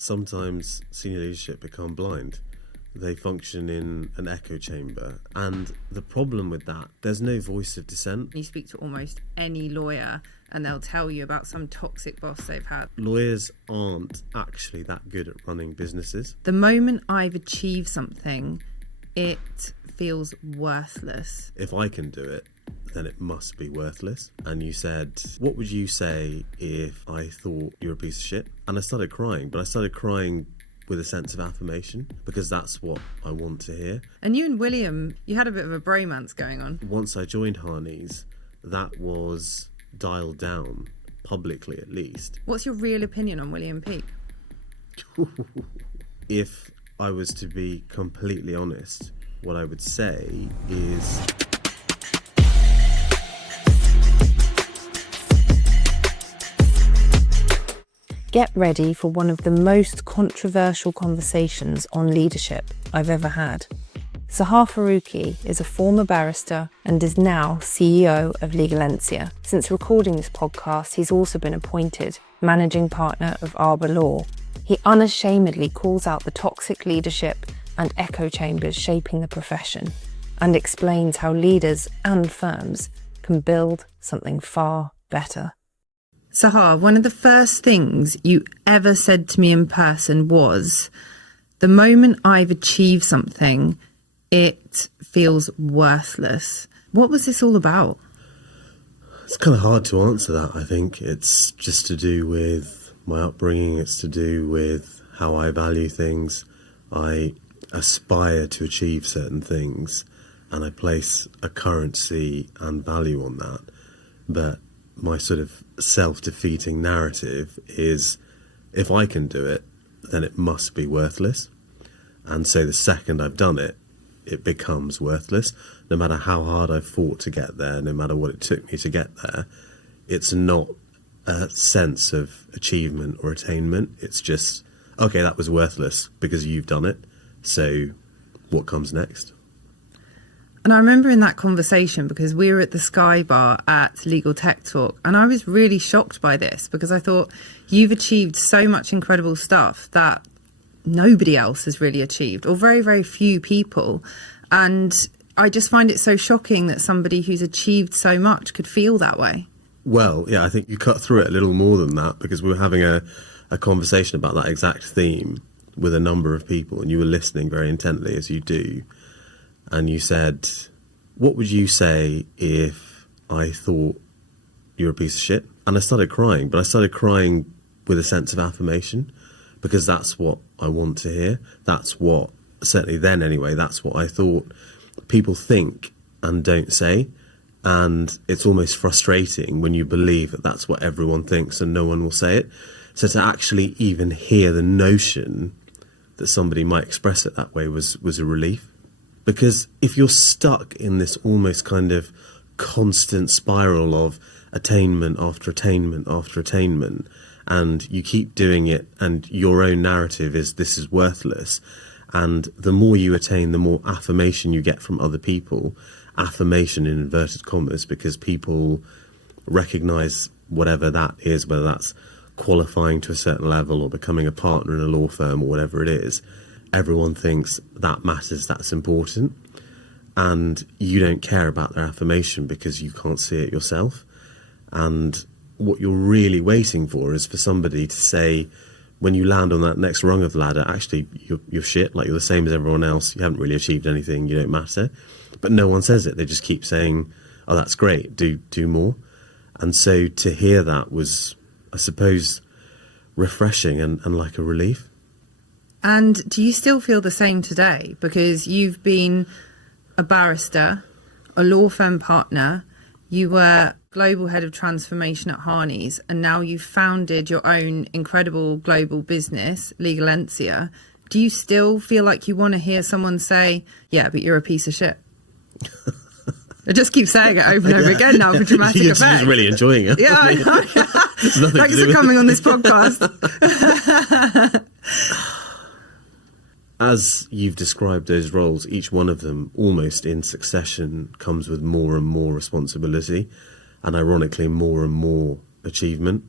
Sometimes senior leadership become blind. They function in an echo chamber. And the problem with that, there's no voice of dissent. You speak to almost any lawyer and they'll tell you about some toxic boss they've had. Lawyers aren't actually that good at running businesses. The moment I've achieved something, it feels worthless. If I can do it, then it must be worthless. And you said, what would you say if I thought you were a piece of shit? And I started crying, but I started crying with a sense of affirmation, because that's what I want to hear. And you and William, you had a bit of a bromance going on. Once I joined Harneys, that was dialed down, publicly at least. What's your real opinion on William Peake? If I was to be completely honest, what I would say is... Get ready for one of the most controversial conversations on leadership I've ever had. Sahar Farooqi is a former barrister and is now CEO of Legalencia. Since recording this podcast, he's also been appointed managing partner of Arbor Law. He unashamedly calls out the toxic leadership and echo chambers shaping the profession, and explains how leaders and firms can build something far better. Sahar, one of the first things you ever said to me in person was, the moment I've achieved something, it feels worthless. What was this all about? It's kind of hard to answer that, I think. It's just to do with my upbringing. It's to do with how I value things. I aspire to achieve certain things, and I place a currency and value on that. But my sort of self-defeating narrative is, if I can do it, then it must be worthless. And so the second I've done it, it becomes worthless. No matter how hard I've fought to get there, no matter what it took me to get there, it's not a sense of achievement or attainment. It's just, okay, that was worthless because you've done it. So what comes next? And I remember in that conversation, because we were at the Sky Bar at Legal Tech Talk, and I was really shocked by this, because I thought you've achieved so much incredible stuff that nobody else has really achieved, or very, very few people. And I just find it so shocking that somebody who's achieved so much could feel that way. Well, yeah, I think you cut through it a little more than that, because we were having a conversation about that exact theme with a number of people, and you were listening very intently, as you do. And you said, what would you say if I thought you were a piece of shit? And I started crying, but I started crying with a sense of affirmation, because that's what I want to hear. That's what, certainly then anyway, that's what I thought people think and don't say. And it's almost frustrating when you believe that that's what everyone thinks and no one will say it. So to actually even hear the notion that somebody might express it that way was a relief. Because if you're stuck in this almost kind of constant spiral of attainment after attainment after attainment, and you keep doing it, and your own narrative is this is worthless, and the more you attain, the more affirmation you get from other people, affirmation in inverted commas, because people recognise whatever that is, whether that's qualifying to a certain level or becoming a partner in a law firm or whatever it is. Everyone thinks that matters, that's important, and you don't care about their affirmation because you can't see it yourself. And what you're really waiting for is for somebody to say, when you land on that next rung of the ladder, actually you're shit, like you're the same as everyone else, you haven't really achieved anything, you don't matter. But no one says it. They just keep saying, oh, that's great, do more. And so to hear that was, I suppose, refreshing and like a relief. And do you still feel the same today? Because you've been a barrister, a law firm partner, you were global head of transformation at Harneys, and now you've founded your own incredible global business, Legalencia. Do you still feel like you want to hear someone say, yeah, but you're a piece of shit? I just keep saying it over and over again now for dramatic You're effect. just really enjoying it. Yeah, I know. Thanks for coming on this podcast. As you've described those roles, each one of them, almost in succession, comes with more and more responsibility, and ironically, more and more achievement.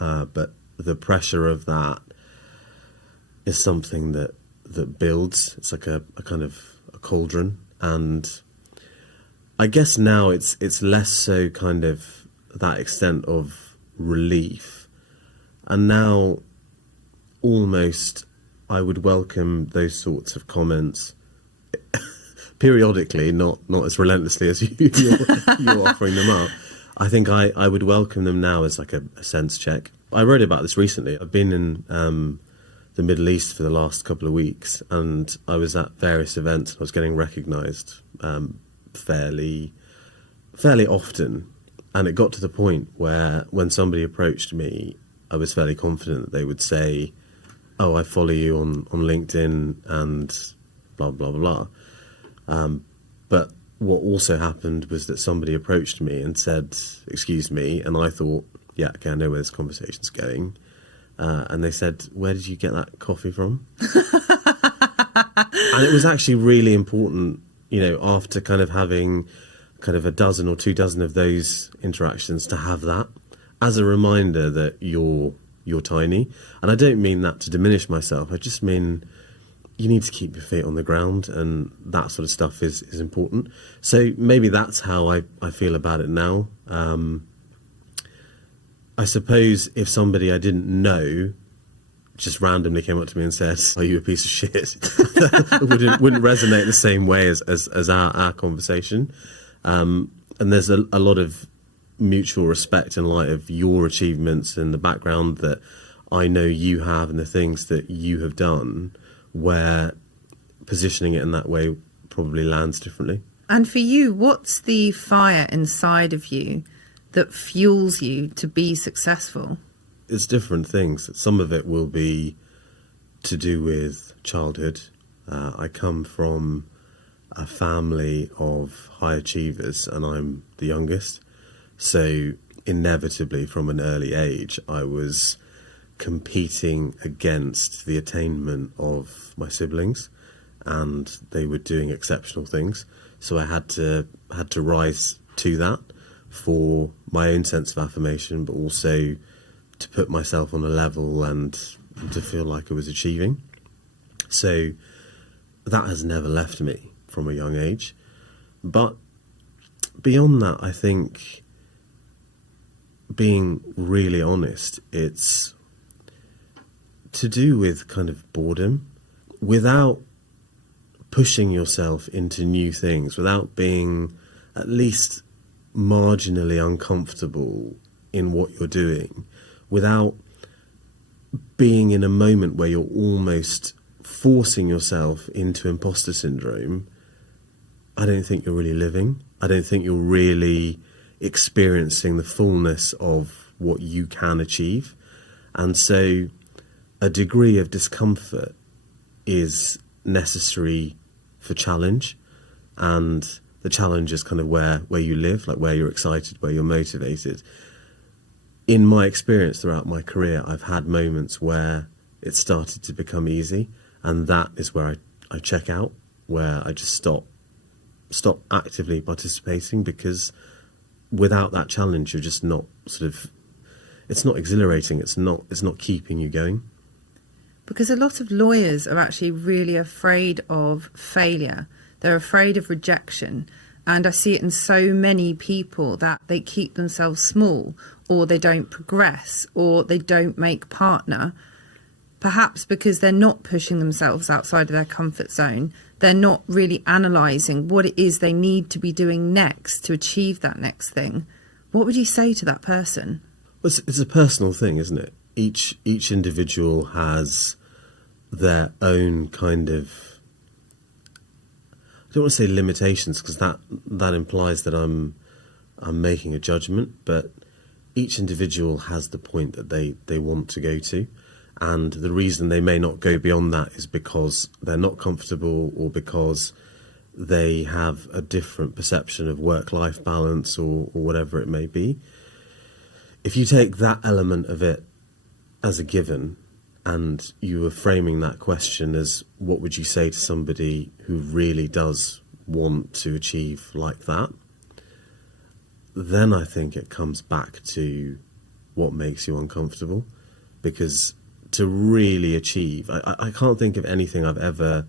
But the pressure of that is something that builds. It's like a kind of a cauldron, and I guess now it's less so kind of that extent of relief, and now almost I would welcome those sorts of comments periodically, not as relentlessly as you're offering them up. I think I would welcome them now as like a sense check. I wrote about this recently. I've been in the Middle East for the last couple of weeks, and I was at various events. I was getting recognised fairly often, and it got to the point where when somebody approached me, I was fairly confident that they would say, "Oh, I follow you on LinkedIn," and blah blah blah. But what also happened was that somebody approached me and said, "Excuse me," and I thought, "Yeah, okay, I know where this conversation's going." And they said, "Where did you get that coffee from?" And it was actually really important, after kind of having kind of a dozen or 24 of those interactions, to have that as a reminder that you're tiny. And I don't mean that to diminish myself. I just mean you need to keep your feet on the ground, and that sort of stuff is important. So maybe that's how I feel about it now. I suppose if somebody I didn't know just randomly came up to me and said, "Are you a piece of shit?" it wouldn't resonate the same way as our conversation. And there's a lot of mutual respect in light of your achievements and the background that I know you have and the things that you have done, where positioning it in that way probably lands differently. And for you, what's the fire inside of you that fuels you to be successful? It's different things. Some of it will be to do with childhood. I come from a family of high achievers, and I'm the youngest. So inevitably, from an early age, I was competing against the attainment of my siblings, and they were doing exceptional things. So I had to rise to that for my own sense of affirmation, but also to put myself on a level and to feel like I was achieving. So that has never left me from a young age. But beyond that, I think, being really honest, it's to do with kind of boredom, without pushing yourself into new things, without being at least marginally uncomfortable in what you're doing, without being in a moment where you're almost forcing yourself into imposter syndrome. I don't think you're really living. I don't think you're really experiencing the fullness of what you can achieve. And so a degree of discomfort is necessary for challenge, and the challenge is kind of where you live, like where you're excited, where you're motivated. In my experience throughout my career, I've had moments where it started to become easy, and that is where I check out, where I just stop actively participating, because without that challenge, you're just not it's not exhilarating, it's not keeping you going. Because a lot of lawyers are actually really afraid of failure. They're afraid of rejection. And I see it in so many people that they keep themselves small, or they don't progress, or they don't make partner. Perhaps because they're not pushing themselves outside of their comfort zone. They're not really analysing what it is they need to be doing next to achieve that next thing. What would you say to that person? Well, it's a personal thing, isn't it? Each individual has their own kind of, I don't want to say limitations, because that implies that I'm making a judgment, but each individual has the point that they want to go to, and the reason they may not go beyond that is because they're not comfortable, or because they have a different perception of work-life balance, or whatever it may be. If you take that element of it as a given, and you were framing that question as what would you say to somebody who really does want to achieve like that, then I think it comes back to what makes you uncomfortable, because to really achieve. I can't think of anything I've ever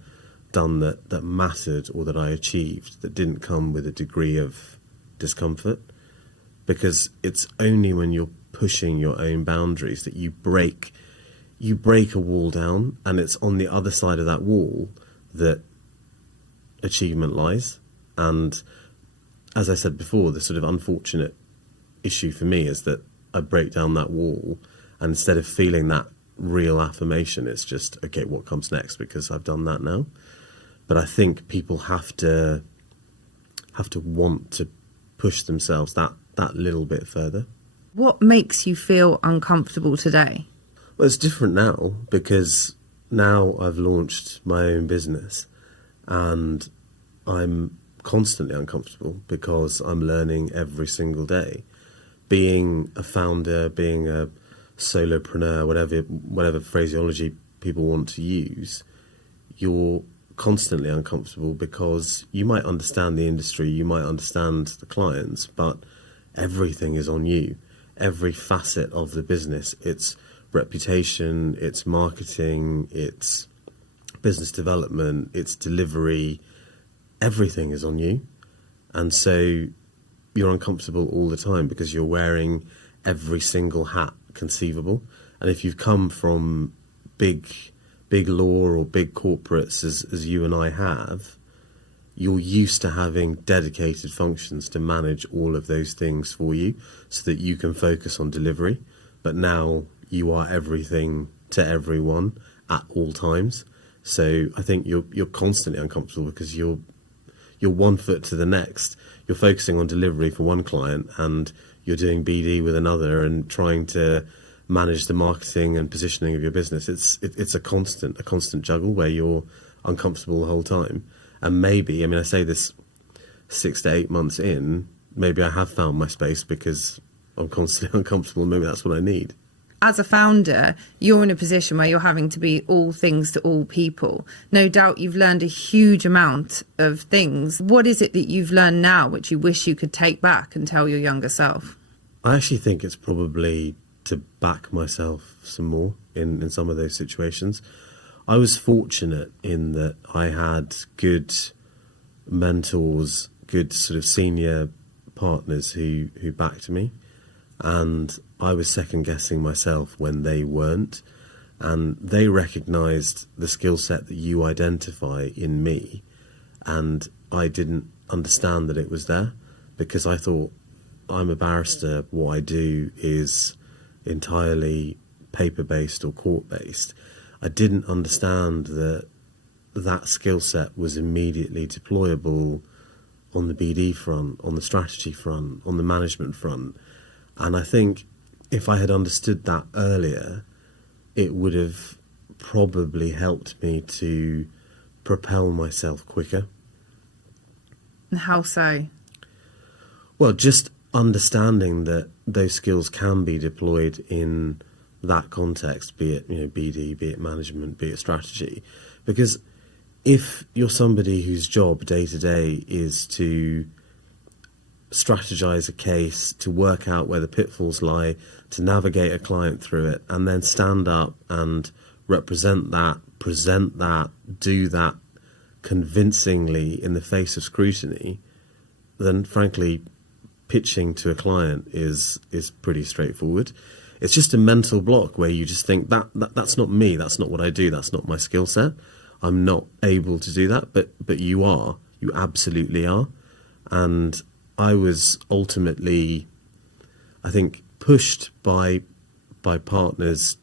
done that mattered or that I achieved that didn't come with a degree of discomfort, because it's only when you're pushing your own boundaries that you break a wall down, and it's on the other side of that wall that achievement lies. And as I said before, the sort of unfortunate issue for me is that I break down that wall, and instead of feeling that real affirmation, it's just, okay, what comes next, because I've done that now. But I think people have to want to push themselves that little bit further. What makes you feel uncomfortable today? Well, it's different now, because now I've launched my own business, and I'm constantly uncomfortable because I'm learning every single day. Being a founder, being a solopreneur, whatever phraseology people want to use, you're constantly uncomfortable because you might understand the industry, you might understand the clients, but everything is on you. Every facet of the business, it's reputation, it's marketing, it's business development, it's delivery, everything is on you. And so you're uncomfortable all the time because you're wearing every single hat conceivable. And if you've come from big law or big corporates, as you and I have, you're used to having dedicated functions to manage all of those things for you so that you can focus on delivery. But now you are everything to everyone at all times. So I think you're constantly uncomfortable because you're one foot to the next. You're focusing on delivery for one client and you're doing BD with another and trying to manage the marketing and positioning of your business. It's a constant juggle where you're uncomfortable the whole time. And maybe, I mean, I say this 6 to 8 months in, maybe I have found my space because I'm constantly uncomfortable and maybe that's what I need. As a founder, you're in a position where you're having to be all things to all people. No doubt you've learned a huge amount of things. What is it that you've learned now which you wish you could take back and tell your younger self? I actually think it's probably to back myself some more in some of those situations. I was fortunate in that I had good mentors, good sort of senior partners who backed me, and I was second guessing myself when they weren't, and they recognised the skill set that you identify in me, and I didn't understand that it was there because I thought, I'm a barrister, what I do is entirely paper-based or court-based. I didn't understand that skill set was immediately deployable on the BD front, on the strategy front, on the management front. And I think if I had understood that earlier, it would have probably helped me to propel myself quicker. And how so? Well, just understanding that those skills can be deployed in that context, be it BD, be it management, be it strategy. Because if you're somebody whose job day to day is to strategize a case, to work out where the pitfalls lie, to navigate a client through it, and then stand up and represent that, present that, do that convincingly in the face of scrutiny, then frankly, pitching to a client is pretty straightforward. It's just a mental block where you just think that's not me, that's not what I do, that's not my skill set. I'm not able to do that, but you are. You absolutely are. And I was ultimately, I think, pushed by partners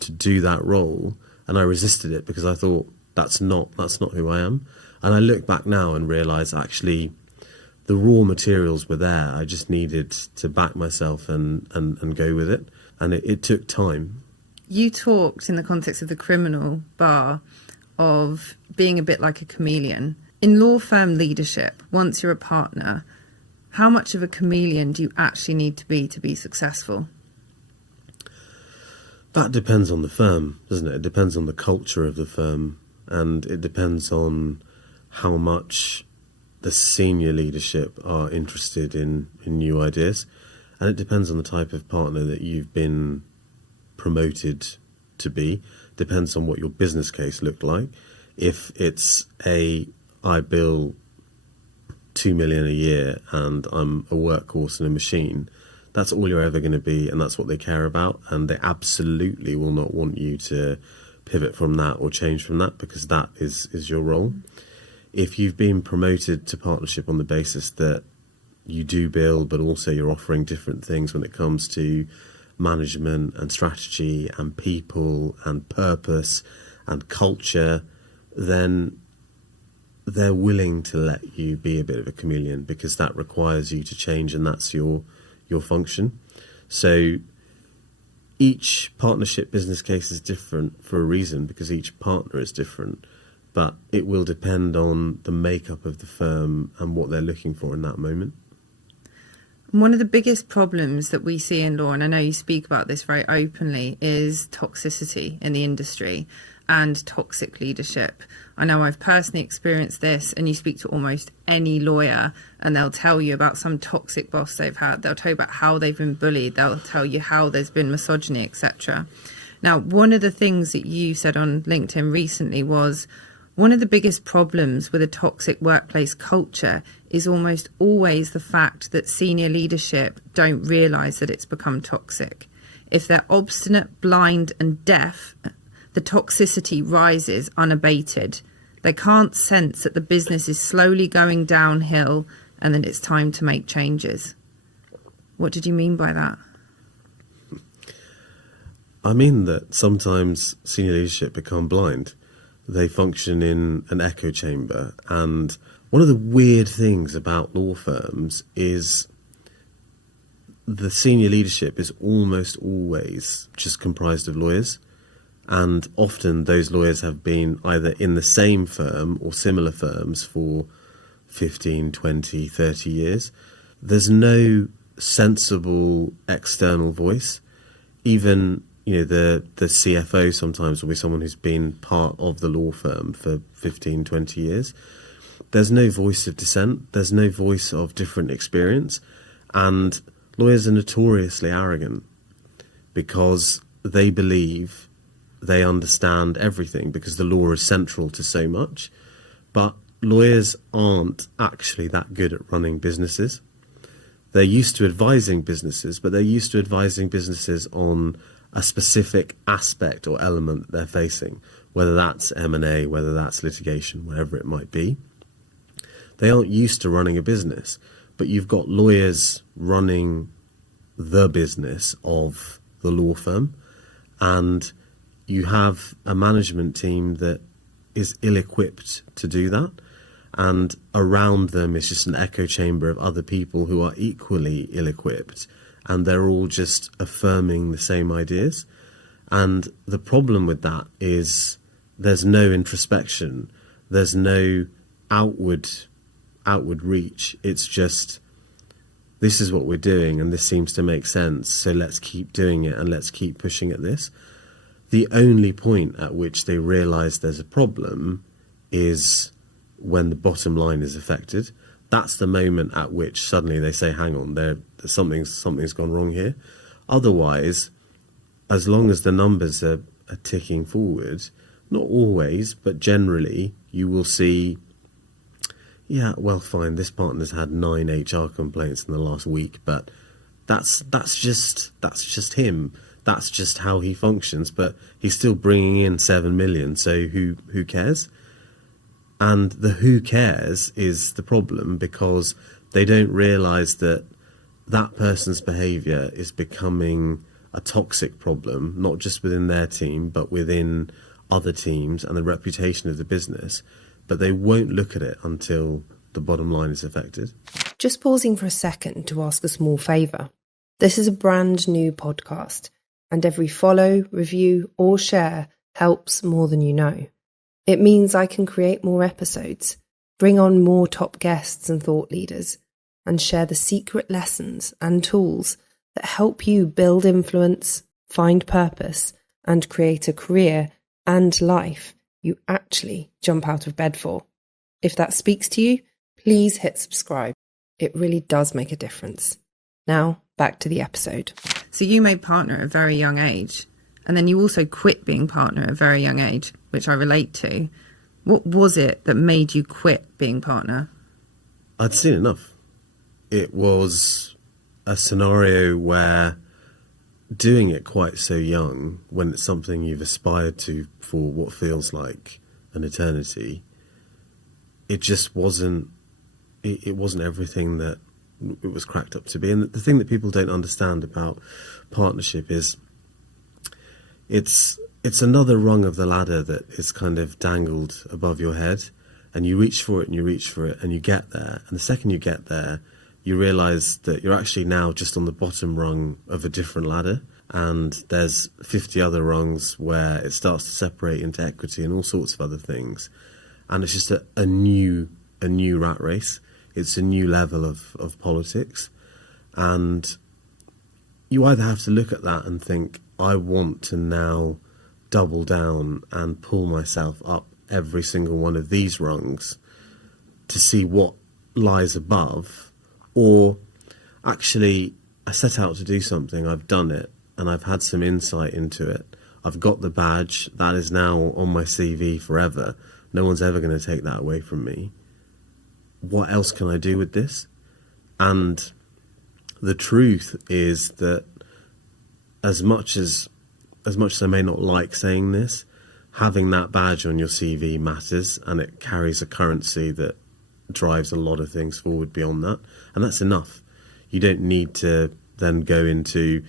to do that role, and I resisted it because I thought that's not who I am. And I look back now and realise actually the raw materials were there. I just needed to back myself and go with it. And it took time. You talked in the context of the criminal bar of being a bit like a chameleon. In law firm leadership, once you're a partner, how much of a chameleon do you actually need to be successful? That depends on the firm, doesn't it? It depends on the culture of the firm, and it depends on how much the senior leadership are interested in new ideas. And it depends on the type of partner that you've been promoted to be, depends on what your business case looked like. If it's I bill 2 million a year and I'm a workhorse in a machine, that's all you're ever going to be, and that's what they care about, and they absolutely will not want you to pivot from that or change from that, because that is your role. If you've been promoted to partnership on the basis that you do bill, but also you're offering different things when it comes to management and strategy and people and purpose and culture, then they're willing to let you be a bit of a chameleon, because that requires you to change, and that's your function. So each partnership business case is different for a reason, because each partner is different, but it will depend on the makeup of the firm and what they're looking for in that moment. One of the biggest problems that we see in law, and I know you speak about this very openly, is toxicity in the industry and toxic leadership. I know I've personally experienced this, and you speak to almost any lawyer and they'll tell you about some toxic boss they've had. They'll tell you about how they've been bullied. They'll tell you how there's been misogyny, etc. Now, one of the things that you said on LinkedIn recently was one of the biggest problems with a toxic workplace culture is almost always the fact that senior leadership don't realise that it's become toxic. If they're obstinate, blind and deaf, the toxicity rises unabated. They can't sense that the business is slowly going downhill and that it's time to make changes. What did you mean by that? I mean that sometimes senior leadership become blind. They function in an echo chamber. And one of the weird things about law firms is the senior leadership is almost always just comprised of lawyers. And often those lawyers have been either in the same firm or similar firms for 15, 20, 30 years. There's no sensible external voice. Even, the CFO sometimes will be someone who's been part of the law firm for 15, 20 years. There's no voice of dissent. There's no voice of different experience. And lawyers are notoriously arrogant because they believe they understand everything because the law is central to so much. But lawyers aren't actually that good at running businesses. They're used to advising businesses, but they're used to advising businesses on a specific aspect or element that they're facing, whether that's M&A, whether that's litigation, whatever it might be. They aren't used to running a business, but you've got lawyers running the business of the law firm, and you have a management team that is ill-equipped to do that, and around them is just an echo chamber of other people who are equally ill-equipped, and they're all just affirming the same ideas. And the problem with that is there's no introspection, there's no outward reach. It's just, this is what we're doing and this seems to make sense, so let's keep doing it and let's keep pushing at this. The only point at which they realise there's a problem is when the bottom line is affected. That's the moment at which suddenly they say, hang on, something's gone wrong here. Otherwise, as long as the numbers are ticking forward, not always, but generally, you will see, yeah, well, fine, this partner's had 9 HR complaints in the last week, but that's just him. That's just how he functions, but he's still bringing in 7 million, so who cares? And the who cares is the problem, because they don't realise that that person's behaviour is becoming a toxic problem, not just within their team, but within other teams and the reputation of the business. But they won't look at it until the bottom line is affected. Just pausing for a second to ask a small favour. This is a brand new podcast, and every follow, review or share helps more than you know. It means I can create more episodes, bring on more top guests and thought leaders, and share the secret lessons and tools that help you build influence, find purpose, and create a career and life you actually jump out of bed for. If that speaks to you, please hit subscribe. It really does make a difference. Now, back to the episode. So you made partner at a very young age. and then you also quit being partner at a very young age, which I relate to. What was it that made you quit being partner? I'd seen enough. It was a scenario where doing it quite so young, when it's something you've aspired to for what feels like an eternity, it just wasn't, it wasn't everything that it was cracked up to be. And the thing that people don't understand about partnership is it's another rung of the ladder that is kind of dangled above your head, and you reach for it and you reach for it and you get there. And the second you get there, you realise that you're actually now just on the bottom rung of a different ladder, and there's 50 other rungs where it starts to separate into equity and all sorts of other things. And it's just a new rat race. It's a new level of politics. And you either have to look at that and think, I want to now double down and pull myself up every single one of these rungs to see what lies above, or actually I set out to do something, I've done it, and I've had some insight into it. I've got the badge, that is now on my CV forever. No one's ever going to take that away from me. What else can I do with this? And the truth is that as much as I may not like saying this, having that badge on your CV matters, and it carries a currency that drives a lot of things forward beyond that. And that's enough. You don't need to then go into,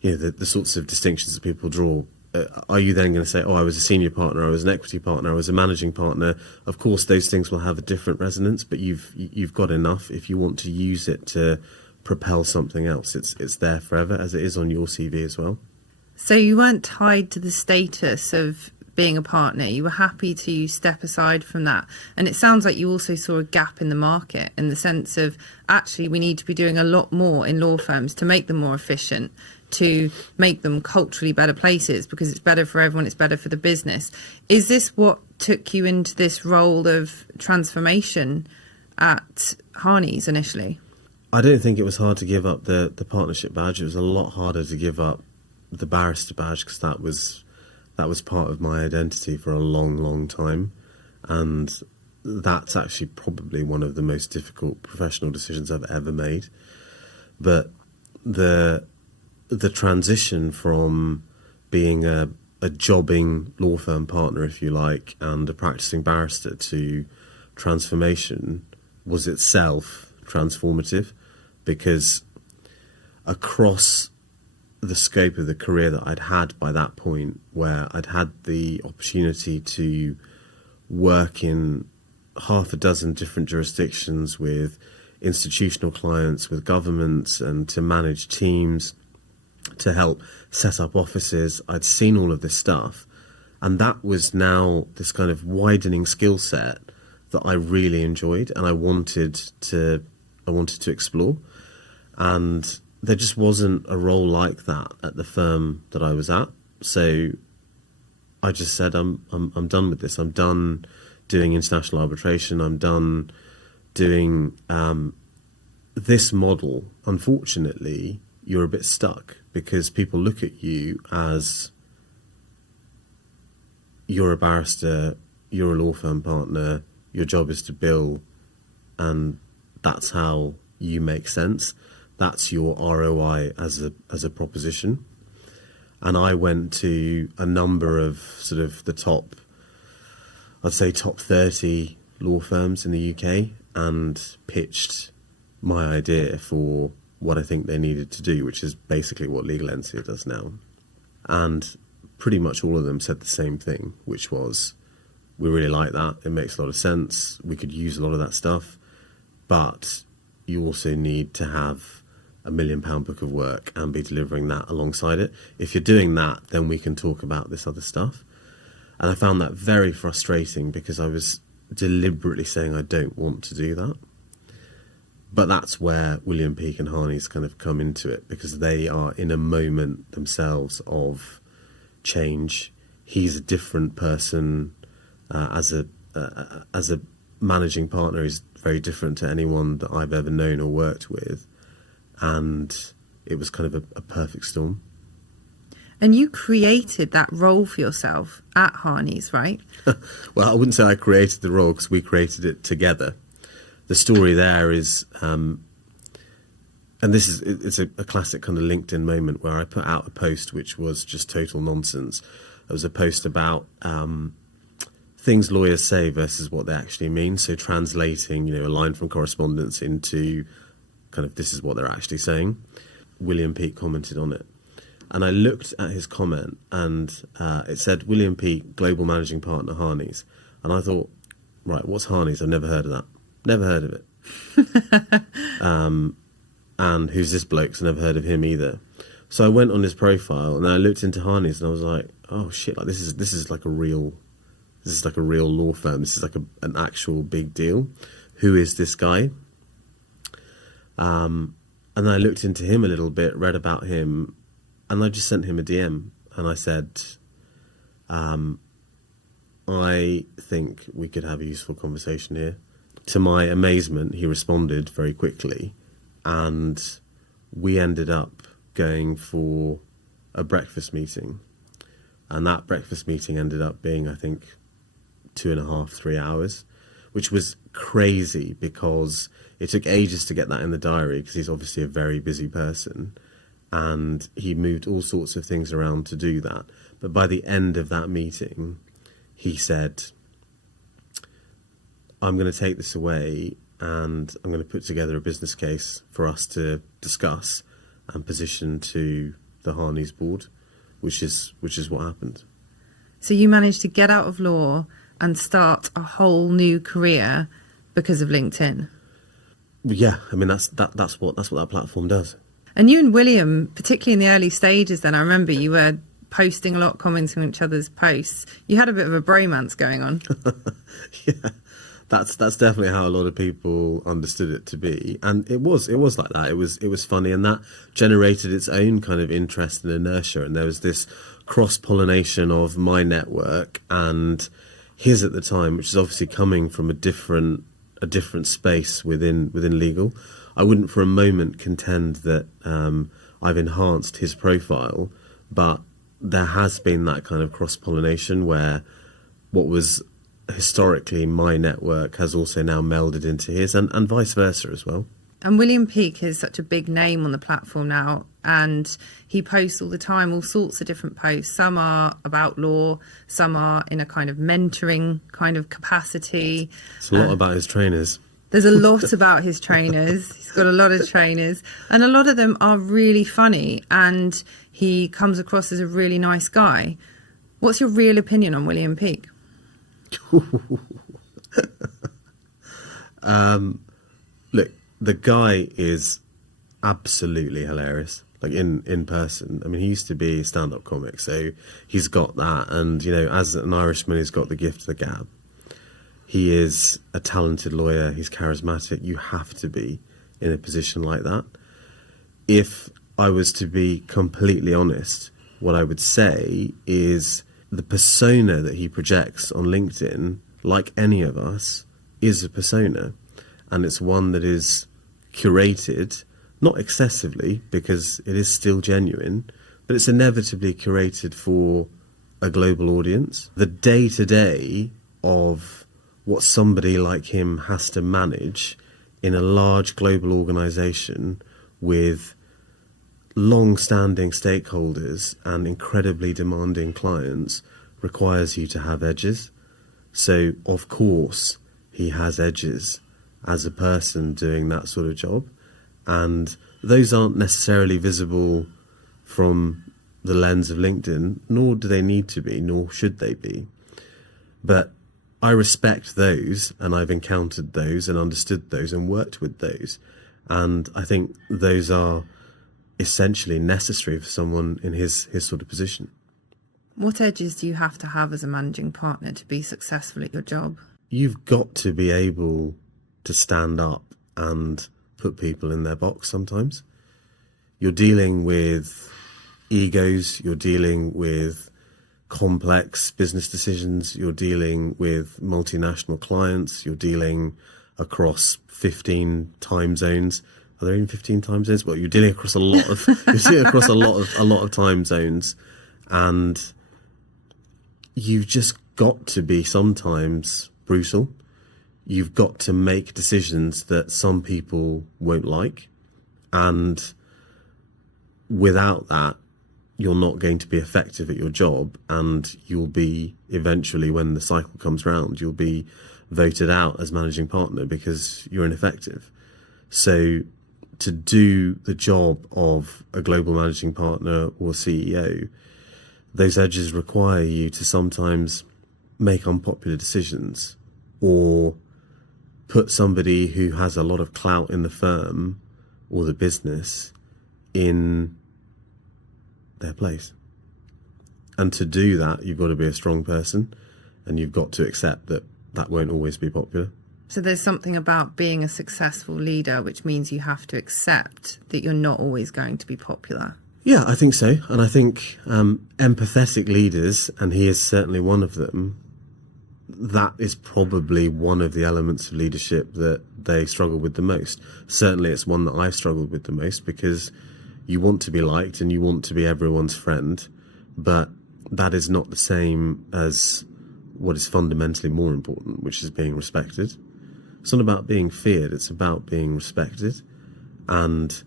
you know, the sorts of distinctions that people draw. Are you then going to say, oh, I was a senior partner, I was an equity partner, I was a managing partner? Of course, those things will have a different resonance, but you've got enough if you want to use it to propel something else. It's there forever, as it is on your CV as well. So you weren't tied to the status of being a partner. You were happy to step aside from that. And it sounds like you also saw a gap in the market, in the sense of, actually, we need to be doing a lot more in law firms to make them more efficient, to make them culturally better places, because it's better for everyone, it's better for the business. Is this what took you into this role of transformation at Harneys initially? I don't think it was hard to give up the partnership badge. It was a lot harder to give up the barrister badge, because that was part of my identity for a long time, and that's actually probably one of the most difficult professional decisions I've ever made. But the transition from being a jobbing law firm partner, if you like, and a practicing barrister to transformation was itself transformative, because across the scope of the career that I'd had by that point, where I'd had the opportunity to work in half a dozen different jurisdictions with institutional clients, with governments, and to manage teams, to help set up offices. I'd seen all of this stuff, and that was now this kind of widening skill set that I really enjoyed, and I wanted to explore. And there just wasn't a role like that at the firm that I was at. So I just said, I'm done with this. I'm done doing international arbitration. I'm done doing this model. Unfortunately, you're a bit stuck, because people look at you as you're a barrister, you're a law firm partner, your job is to bill, and that's how you make sense. That's your ROI as a proposition. And I went to a number of sort of the top 30 law firms in the UK and pitched my idea for what I think they needed to do, which is basically what Legalencia does now. And pretty much all of them said the same thing, which was, we really like that, it makes a lot of sense, we could use a lot of that stuff, but you also need to have £1 million book of work and be delivering that alongside it. If you're doing that, then we can talk about this other stuff. And I found that very frustrating, because I was deliberately saying I don't want to do that. But that's where William Peake and Harneys kind of come into it, because they are in a moment themselves of change. He's a different person as a managing partner. He's very different to anyone that I've ever known or worked with. And it was kind of a perfect storm. And you created that role for yourself at Harneys, right? Well, I wouldn't say I created the role because we created it together. The story there is, and it's a classic kind of LinkedIn moment where I put out a post which was just total nonsense. It was a post about things lawyers say versus what they actually mean. So translating, a line from correspondence into kind of this is what they're actually saying. William Peake commented on it. And I looked at his comment and it said, William Peake, Global Managing Partner, Harneys. And I thought, right, what's Harneys? I've never heard of that. Never heard of it. And who's this bloke? So I've never heard of him either. So I went on his profile and I looked into Harneys and I was like, oh shit, like this is like a real law firm. This is like an actual big deal. Who is this guy? And then I looked into him a little bit, read about him, and I just sent him a DM and I said, I think we could have a useful conversation here. To my amazement, he responded very quickly and we ended up going for a breakfast meeting. And that breakfast meeting ended up being, I think, 2.5, 3 hours, which was crazy because it took ages to get that in the diary because he's obviously a very busy person. And he moved all sorts of things around to do that. But by the end of that meeting, he said, I'm going to take this away and I'm going to put together a business case for us to discuss and position to the Harneys board, which is what happened. So you managed to get out of law and start a whole new career because of LinkedIn. Yeah, I mean that's what that platform does. And you and William, particularly in the early stages, then I remember you were posting a lot, commenting on each other's posts. You had a bit of a bromance going on. Yeah, that's definitely how a lot of people understood it to be, and it was like that. It was funny, and that generated its own kind of interest and inertia. And there was this cross-pollination of my network and his at the time, which is obviously coming from a different space within legal. I wouldn't for a moment contend that I've enhanced his profile, but there has been that kind of cross-pollination where what was historically my network has also now melded into his, and vice versa as well. And William Peake is such a big name on the platform now, and he posts all the time, all sorts of different posts. Some are about law, some are in a kind of mentoring kind of capacity. It's a lot about his trainers. There's a lot about his trainers. He's got a lot of trainers, and a lot of them are really funny, and he comes across as a really nice guy. What's your real opinion on William Peake? Look, the guy is absolutely hilarious. Like in person. I mean, he used to be a stand-up comic, so he's got that. And, as an Irishman, he's got the gift of the gab. He is a talented lawyer. He's charismatic. You have to be in a position like that. If I was to be completely honest, what I would say is the persona that he projects on LinkedIn, like any of us, is a persona. And it's one that is curated, not excessively, because it is still genuine, but it's inevitably curated for a global audience. The day-to-day of what somebody like him has to manage in a large global organisation with long-standing stakeholders and incredibly demanding clients requires you to have edges. So, of course, he has edges as a person doing that sort of job. And those aren't necessarily visible from the lens of LinkedIn, nor do they need to be, nor should they be. But I respect those, and I've encountered those and understood those and worked with those. And I think those are essentially necessary for someone in his sort of position. What edges do you have to have as a managing partner to be successful at your job? You've got to be able to stand up and put people in their box sometimes. You're dealing with egos, you're dealing with complex business decisions, you're dealing with multinational clients, you're dealing across 15 time zones. Are there even 15 time zones? Well, you're dealing across a lot of time zones, And you've just got to be sometimes brutal. You've got to make decisions that some people won't like. And without that, you're not going to be effective at your job, and you'll be eventually, when the cycle comes round, you'll be voted out as managing partner because you're ineffective. So to do the job of a global managing partner or CEO, those edges require you to sometimes make unpopular decisions or put somebody who has a lot of clout in the firm or the business in their place. And to do that, you've got to be a strong person, and you've got to accept that that won't always be popular. So there's something about being a successful leader which means you have to accept that you're not always going to be popular. Yeah, I think so. And I think empathetic leaders, and he is certainly one of them, that is probably one of the elements of leadership that they struggle with the most. Certainly it's one that I've struggled with the most, because you want to be liked and you want to be everyone's friend, but that is not the same as what is fundamentally more important, which is being respected. It's not about being feared, it's about being respected. And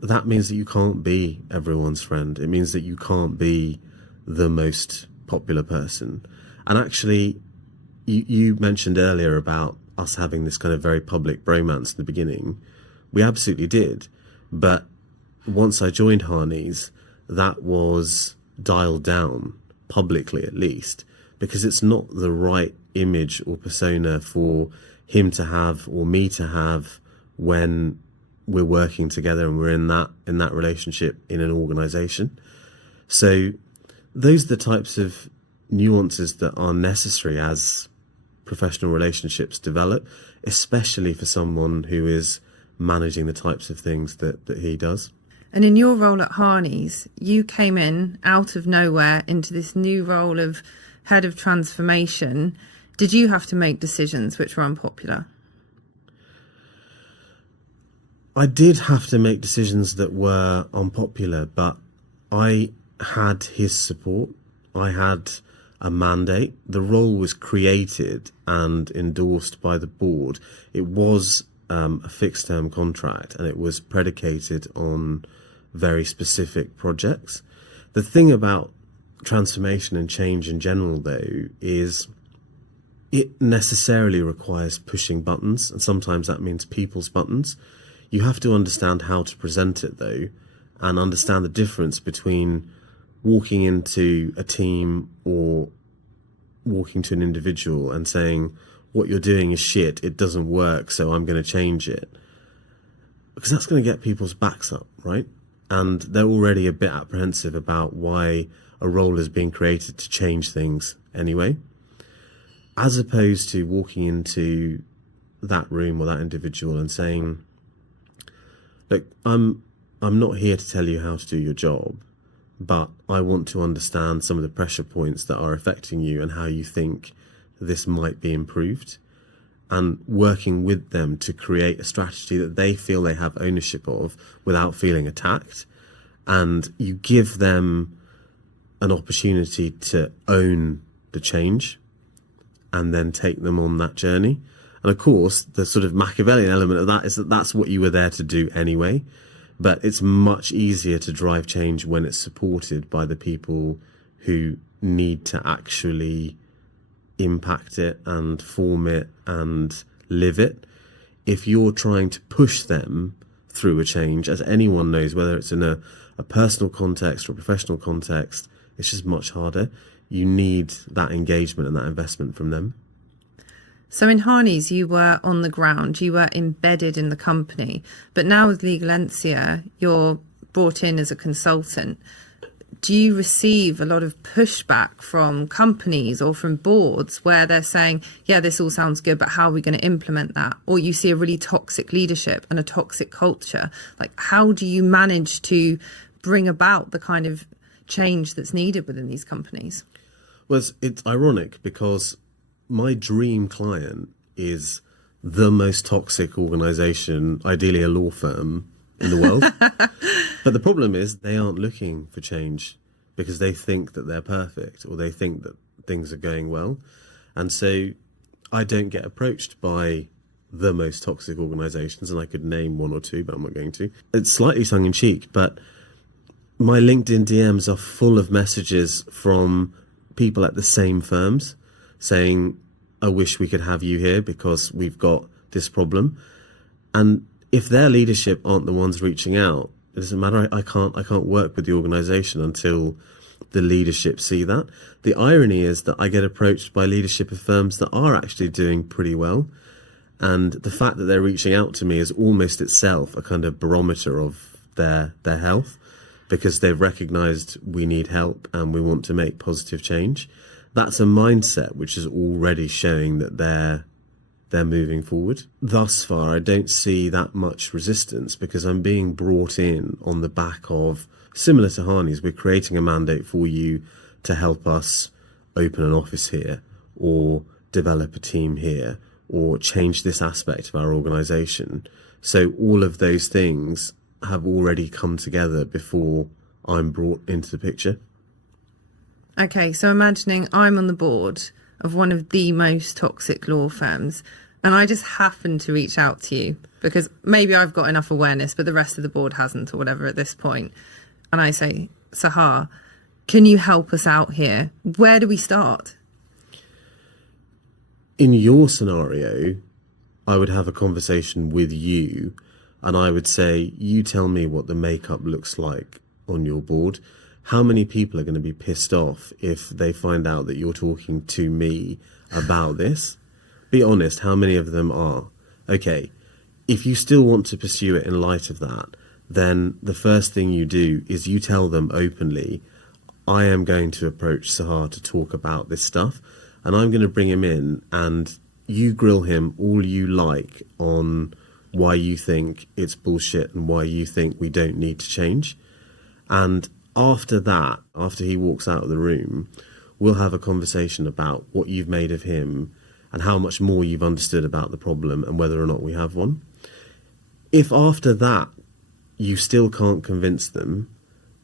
that means that you can't be everyone's friend. It means that you can't be the most popular person. And actually, you mentioned earlier about us having this kind of very public bromance at the beginning. We absolutely did. But once I joined Harneys, that was dialed down, publicly at least, because it's not the right image or persona for him to have or me to have when we're working together and we're in that relationship in an organization. So those are the types of nuances that are necessary as professional relationships develop, especially for someone who is managing the types of things that he does. And in your role at Harneys, you came in out of nowhere into this new role of head of transformation. Did you have to make decisions which were unpopular? I did have to make decisions that were unpopular, but I had his support. I had a mandate. The role was created and endorsed by the board. It was a fixed term contract, and it was predicated on very specific projects. The thing about transformation and change in general, though, is it necessarily requires pushing buttons, and sometimes that means people's buttons. You have to understand how to present it, though, and understand the difference between walking into a team or walking to an individual and saying, what you're doing is shit, it doesn't work, so I'm going to change it. Because that's going to get people's backs up, right? And they're already a bit apprehensive about why a role is being created to change things anyway. As opposed to walking into that room or that individual and saying, look, I'm not here to tell you how to do your job, but I want to understand some of the pressure points that are affecting you and how you think this might be improved, and working with them to create a strategy that they feel they have ownership of without feeling attacked. And you give them an opportunity to own the change and then take them on that journey. And of course, the sort of Machiavellian element of that is that that's what you were there to do anyway. But it's much easier to drive change when it's supported by the people who need to actually impact it and form it and live it. If you're trying to push them through a change, as anyone knows, whether it's in a personal context or a professional context, it's just much harder. You need that engagement and that investment from them. So in Harneys, you were on the ground, you were embedded in the company, but now with Legalencia, you're brought in as a consultant. Do you receive a lot of pushback from companies or from boards where they're saying, yeah, this all sounds good, but how are we going to implement that? Or you see a really toxic leadership and a toxic culture. Like, how do you manage to bring about the kind of change that's needed within these companies? Well, it's ironic because my dream client is the most toxic organisation, ideally a law firm in the world. But the problem is they aren't looking for change. because they think that they're perfect or they think that things are going well. And so I don't get approached by the most toxic organisations, and I could name one or two, but I'm not going to. It's slightly tongue-in-cheek, but my LinkedIn DMs are full of messages from people at the same firms saying, I wish we could have you here because we've got this problem. And if their leadership aren't the ones reaching out, it doesn't matter. I can't work with the organisation until the leadership see that. The irony is that I get approached by leadership of firms that are actually doing pretty well. And the fact that they're reaching out to me is almost itself a kind of barometer of their health, because they've recognised we need help and we want to make positive change. That's a mindset which is already showing that they're moving forward. Thus far, I don't see that much resistance because I'm being brought in on the back of, similar to Harneys, we're creating a mandate for you to help us open an office here or develop a team here or change this aspect of our organisation. So all of those things have already come together before I'm brought into the picture. Okay, so imagining I'm on the board of one of the most toxic law firms, and I just happen to reach out to you because maybe I've got enough awareness, but the rest of the board hasn't or whatever at this point. And I say, Sahar, can you help us out here? Where do we start? In your scenario, I would have a conversation with you and I would say, you tell me what the makeup looks like on your board. How many people are going to be pissed off if they find out that you're talking to me about this? Be honest, how many of them are? Okay, if you still want to pursue it in light of that, then the first thing you do is you tell them openly, I am going to approach Sahar to talk about this stuff, and I'm going to bring him in and you grill him all you like on why you think it's bullshit and why you think we don't need to change. And after that, after he walks out of the room, we'll have a conversation about what you've made of him and how much more you've understood about the problem and whether or not we have one. If after that you still can't convince them,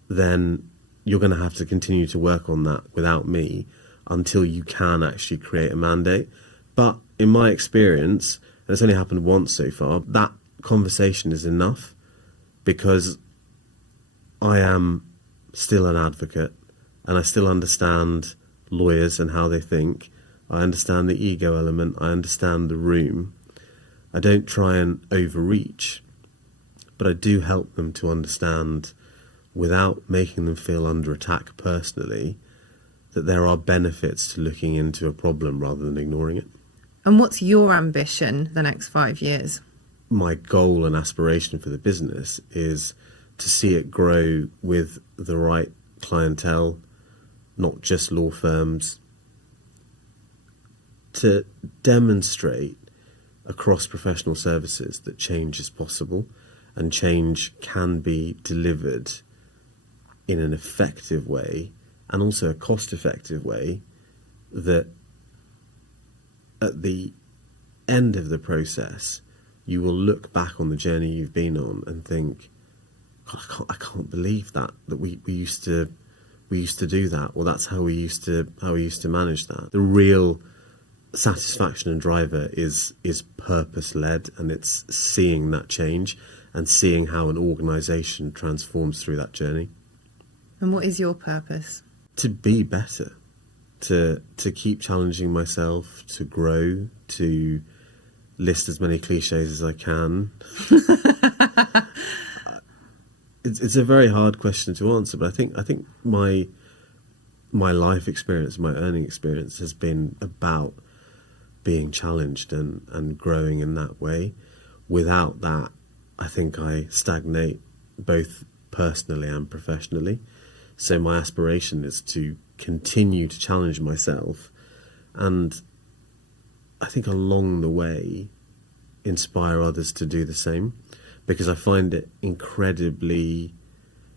then you're going to have to continue to work on that without me until you can actually create a mandate. But in my experience, and it's only happened once so far, that conversation is enough because I am still an advocate and I still understand lawyers and how they think. I understand the ego element. I understand the room. I don't try and overreach, but I do help them to understand without making them feel under attack personally that there are benefits to looking into a problem rather than ignoring it. And what's your ambition the next 5 years? My goal and aspiration for the business is to see it grow with the right clientele, not just law firms, to demonstrate across professional services that change is possible and change can be delivered in an effective way and also a cost-effective way that at the end of the process you will look back on the journey you've been on and think, God, I can't believe that we used to do that, or that's how we used to manage that. The real satisfaction and driver is purpose-led, and it's seeing that change and seeing how an organisation transforms through that journey. And what is your purpose? To be better, to keep challenging myself, to grow, to list as many cliches as I can. It's a very hard question to answer, but I think my life experience, my earning experience has been about being challenged and growing in that way. Without that, I think I stagnate both personally and professionally. So my aspiration is to continue to challenge myself and I think along the way inspire others to do the same, because I find it incredibly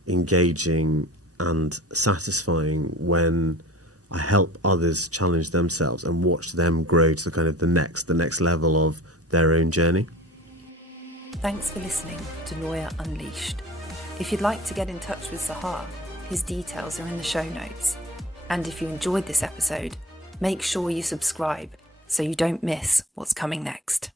engaging and satisfying when I help others challenge themselves and watch them grow to the next level of their own journey. Thanks for listening to Lawyer Unleashed. If you'd like to get in touch with Sahar, His details are in the show notes. And if you enjoyed this episode, make sure you subscribe so you don't miss what's coming next.